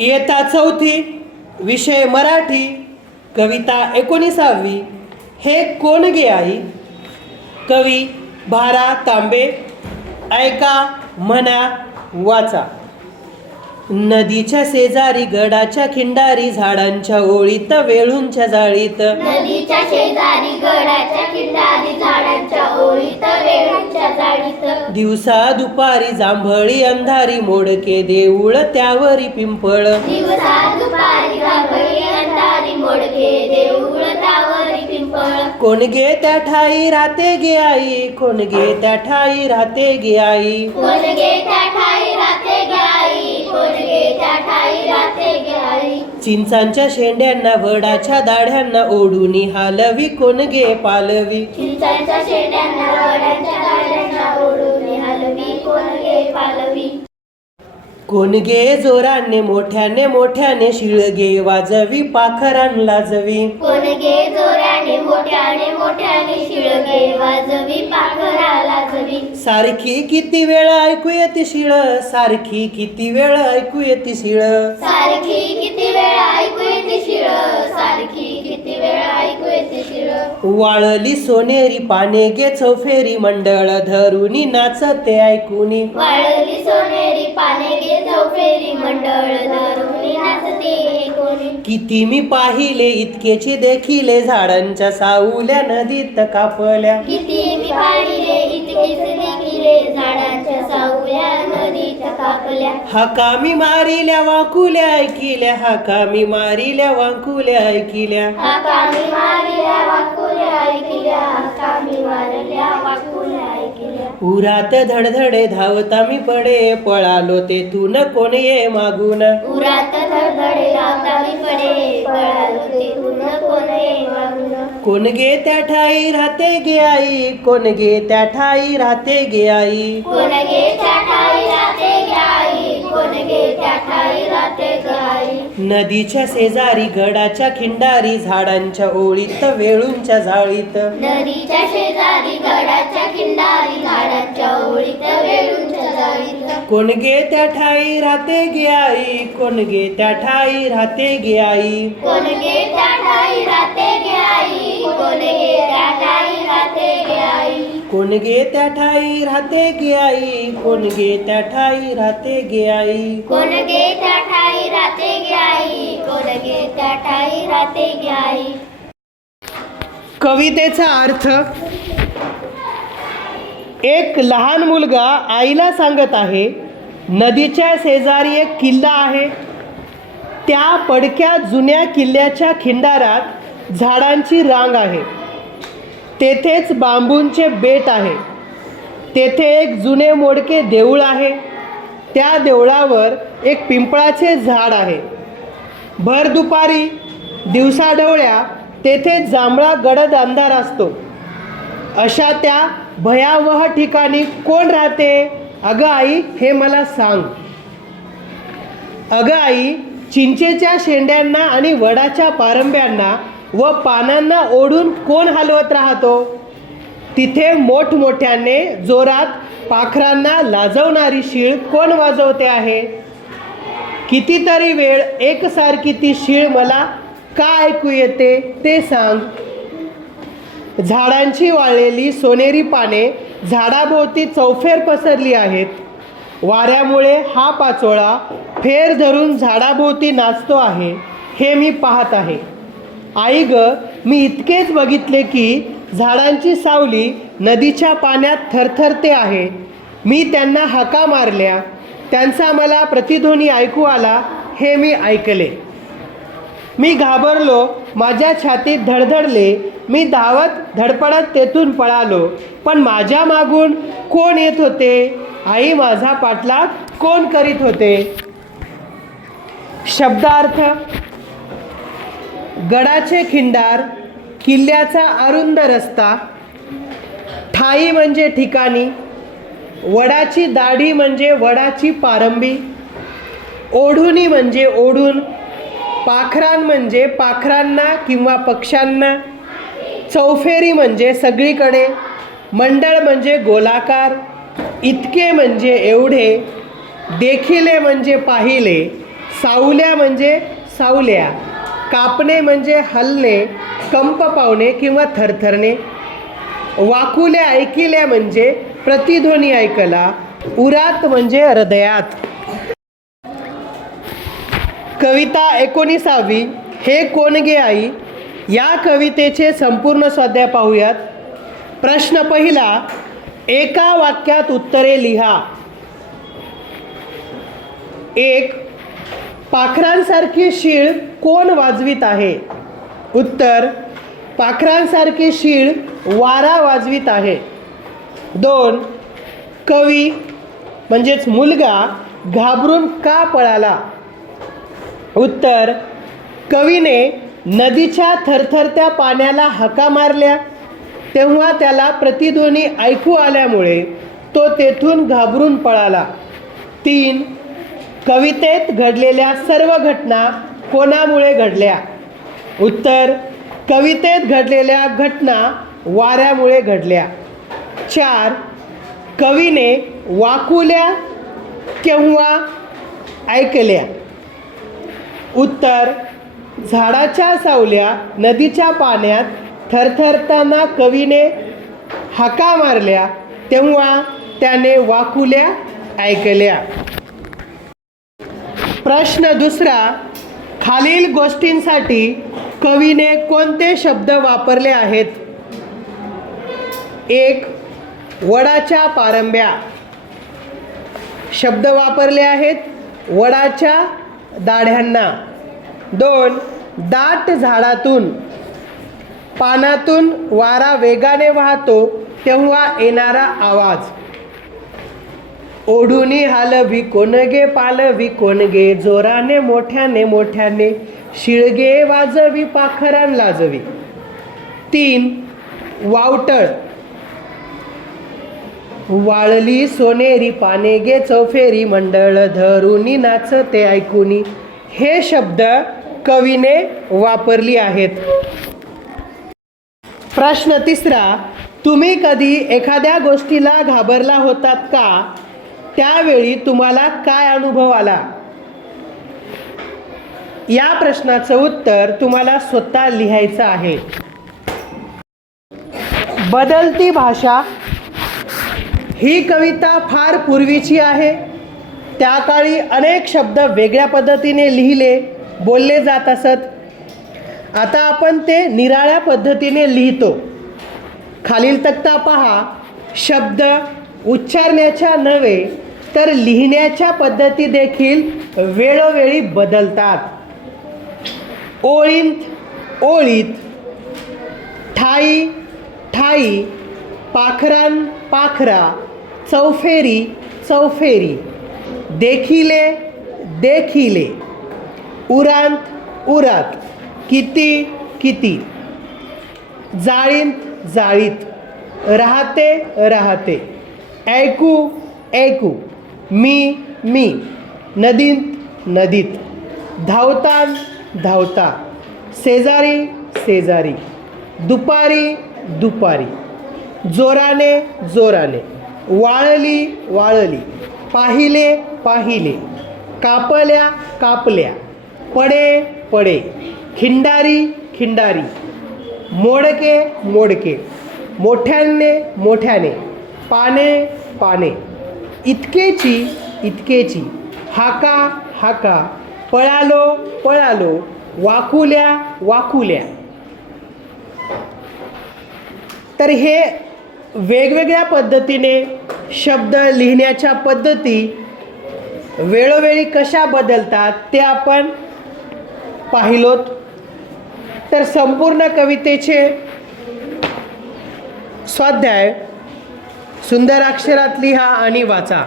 इयत्ता चौथी, विषय मराठी, कविता 19वी. हे कोण गे आई? कवी भारा तांबे. ऐका, म्हणा, वाचा. नदीच्या शेजारी गडाच्या खिंडारी, झाडांच्या ओळीत वेळूंच्या जाळीत. नदीच्या शेजारी गडाच्या खिंडारी, झाडांच्या ओळीत वेळूंच्या जाळीत. दिवसा दुपारी जांभळी अंधारी, मोडके देऊळ त्यावरी पिंपळ. दिवसा दुपारी जांभळी अंधारी, मोडके देऊळ त्यावरी पिंपळ. कोण गे त्या ठाई राहते गे आई? कोण गे त्या ठाई राहते गे आई? कोण गे त्या ठाई राहते गे आई? कोण गे त्या ठाई राहते गे आई? चिंचांच्या शेंड्यांना वडाच्या दाढ्यांना, ओढुनी हालवी कोण गे पालवी. चिंचांच्या शेंड्यांना वडाच्या दाढ्यांना, ओढून हलवी कोण गे पालवी. कोण गे जोराने मोठ्याने मोठ्याने, शिळगे वाजवी पाखरान लाजवी. कोण गे जोराने मोठ्याने मोठ्याने, शिळगे वाजवी पाखरा लाजवी. सारखी किती वेळ ऐकू येते शिळ, सारखी किती वेळ ऐकू येते शिळ. सारखी किती वेळ ऐकू येते शिळ, सारखी किती वेळ ऐकू येते शिळ. वाळली सोनेरी पाने गे चौफेरी, मंडळ धरुनी नाचते ऐकुनी. वाळली सोनेरी पाने गे चौफेरी, मंडळ धरुनी नाचते ऐकुनी. किती मी पाहिले इतकेची देखिले, झाडांच्या सावल्या नदीत कापल्या. किती मी पाहिले इतकेच देखिले, झाडांच्या सावल्या नदीत कापल्या. हाका मी मारिल्या वाकुल्या ऐकिल्या, हाका मी मारिल्या वाकुल्या ऐकिल्या. कामी मारिल्या वाकुल्या ऐकिल्या, कामी मारल्या वाकुल्या ऐकिल्या. उरात धडधडे धावता मी पडे, पळालो तेथून कोण ये मागून. उरात धडधडे धावता मी पडे, पळालो तेथून कोण ये मागून. कोण गे त्या ठाई राहते गे आई? कोण गे त्या ठाई राहते गे आई? कोण गे त्या ठाई राहते गे आई? कोण गे त्या ठाई राहते गे आई? नदीच्या शेजारी गडाच्या खिंडारी, झाडांच्या ओळीत वेळूंच्या जाळीत. नदीच्या शेजारी गडाच्या खिंडारी, झाडांच्या ओळीत वेळूंच्या जाळीत. कोण गे त्या ठाई राहते गे आई? कोण गे त्या ठाई राहते गे आई? कोण गे त्या ठाई राहते गे आई? कोण गे त्या ठाई राहते गे आई? कोण गे त्या ठाई राहते गे आई? कोण गे त्या ठाई राहते गे आई? कोण गे त्या ठाई राहते गे आई? कोण गे त्या ठाई राहते गे आई? कवितेचा अर्थ. एक लहान मुलगा आईला सांगत आहे, नदीच्या शेजारी एक किल्ला आहे. त्या पडक्या जुन्या किल्ल्याच्या खिंडारात झाडांची रांग आहे. तेथेच बांबूंचे बेट आहे. तेथे एक जुने मोडके देऊळ आहे. त्या देवळावर एक पिंपळाचे झाड आहे. भर दुपारी दिवसाढवळ्या तेथे जांभळा गडद अंधार असतो. अशा त्या भयावह ठिकाणी कोण राहते? अगं आई, हे मला सांग. अगं आई, चिंचेच्या शेंड्यांना आणि वडाच्या पारंब्यांना व पानांना ओढून कोण हलवत राहतो? तिथे मोठमोठ्याने जोरात पाखरांना लाजवणारी शीळ कोण वाजवते आहे? कितीतरी वेळ एकसारखी ती शीळ मला का ऐकू येते ते सांग. झाडांची वाळलेली सोनेरी पाने झाडाभोवती चौफेर पसरली आहेत. वाऱ्यामुळे हा पाचोळा फेर धरून झाडाभोवती नाचतो आहे, हे मी पाहत आहे. आई ग, मी इतकेच बघितले की झाडांची सावली नदीच्या पाण्यात थरथरते आहे. मी त्यांना हाका मारल्या, त्यांचा मला प्रतिध्वनी ऐकू आला, हे मी ऐकले. मी घाबरलो, माझ्या छातीत धडधडले. मी धावत धडपडत तेथून पळालो, पण माझ्या मागून कोण येत होते? आई, माझा पाठलाग कोण करीत होते? शब्दार्थ. गडाचे खिंडार, किल्ल्याचा अरुंद रस्ता. ठाई म्हणजे ठिकाणी. वडाची दाढी म्हणजे वडाची पारंबी. ओढुनी म्हणजे ओढून. पाखरान म्हणजे पाखरांना किंवा पक्ष्यांना. चौफेरी म्हणजे सगळीकडे. मंडळ म्हणजे गोलाकार. इतके म्हणजे एवढे. देखिले म्हणजे पाहिले. सावल्या म्हणजे सावल्या, कापणे म्हणजे हलणे, कंप पावणे किंवा थरथरणे, वाकुल्या ऐकिल्या म्हणजे प्रतिध्वनी ऐकला, उरात म्हणजे हृदयात. कविता 19वी हे कोण गे आई या कवितेचे संपूर्ण स्वाध्याय पाहूयात. प्रश्न पहिला, एका वाक्यात उत्तरे लिहा. 1. पाखरांसारखी शीळ कोण वाजवीत आहे? उत्तर, पाखरांसारखी शीळ वारा वाजवीत आहे. 2. कवी म्हणजेच मुलगा घाबरून का पळाला? उत्तर, कवीने नदीच्या थरथरत्या पाण्याला हाका मारल्या तेव्हा त्याला प्रतिध्वनी ऐकू आल्यामुळे तो तेथून घाबरून पळाला. 3. कवितेत घडलेल्या सर्व घटना कोणामुळे घडल्या? उत्तर, कवितेत घडलेल्या घटना वाऱ्यामुळे घडल्या. 4. कवीने वाकुल्या केव्हा ऐकल्या? उत्तर, झाडाच्या सावल्या नदीच्या पाण्यात थरथरताना कवीने हाका मारल्या तेव्हा त्याने वाकुल्या ऐकल्या. प्रश्न दुसरा, खालील गोष्टींसाठी कवीने कोणते शब्द वापरले आहेत? 1. वडाच्या पारंब्या. शब्द वापरले आहेत वडाच्या दाढ्यांना. 2. दाट झाडातून पानातून वारा वेगाने वाहतो तेव्हा येणारा आवाज. ओढुनी हालवी कोणगे पालवी कोणगे, जोराने मोठ्याने मोठ्याने शिळगे वाजवी पाखरान लाजवी. 3. वावटळ. वाळली सोनेरी पाने गे चौफेरी मंडळ, धरुनी नाचते ऐकुनी. हे शब्द कवीने वापरली आहेत. प्रश्न तिसरा, तुम्ही कधी एखाद्या गोष्टीला घाबरला होतात का? त्यावेळी तुम्हाला काय अनुभव आला? या प्रश्नाचं उत्तर तुम्हाला स्वतः लिहायचं आहे. बदलती भाषा. ही कविता फार पूर्वीची आहे. त्या काळी अनेक शब्द वेगळ्या पद्धतीने बोलले जात असत. आता आपण ते निराळ्या पद्धतीने लिहितो. खालील तक्ता पहा. शब्द उच्चारण्याच्या नव्हे तर लिहिण्याच्या पद्धती देखील वेळोवेळी बदलतात. ओळींत ओळीत, ठाई ठाई, पाखरान पाखरा, चौफेरी चौफेरी, देखिले देखिले, उरांत उरात, किती किती, जाळीत जाळीत, राहते राहते, ऐकू ऐकू, मी मी, नदीत नदीत, धावतान धावता, शेजारी शेजारी, दुपारी दुपारी, जोराने जोराने, वाळली वाळली, पाहिले पाहिले, कापल्या कापल्या, पडे पडे, खिंडारी खिंडारी, मोडके मोडके, मोठ्याने मोठ्याने, पाने पाने, इतकेची इतकेची, हाका हाका, पळालो पळालो, वाकुल्या वाकुल्या. तर हे वेगवेगळ्या पद्धतीने शब्द लिहिण्याच्या पद्धती वेळोवेळी कशा बदलतात ते आपण पाहिलोत. तर संपूर्ण कवितेचे स्वाध्याय सुंदर अक्षरात लिहा आणि वाचा.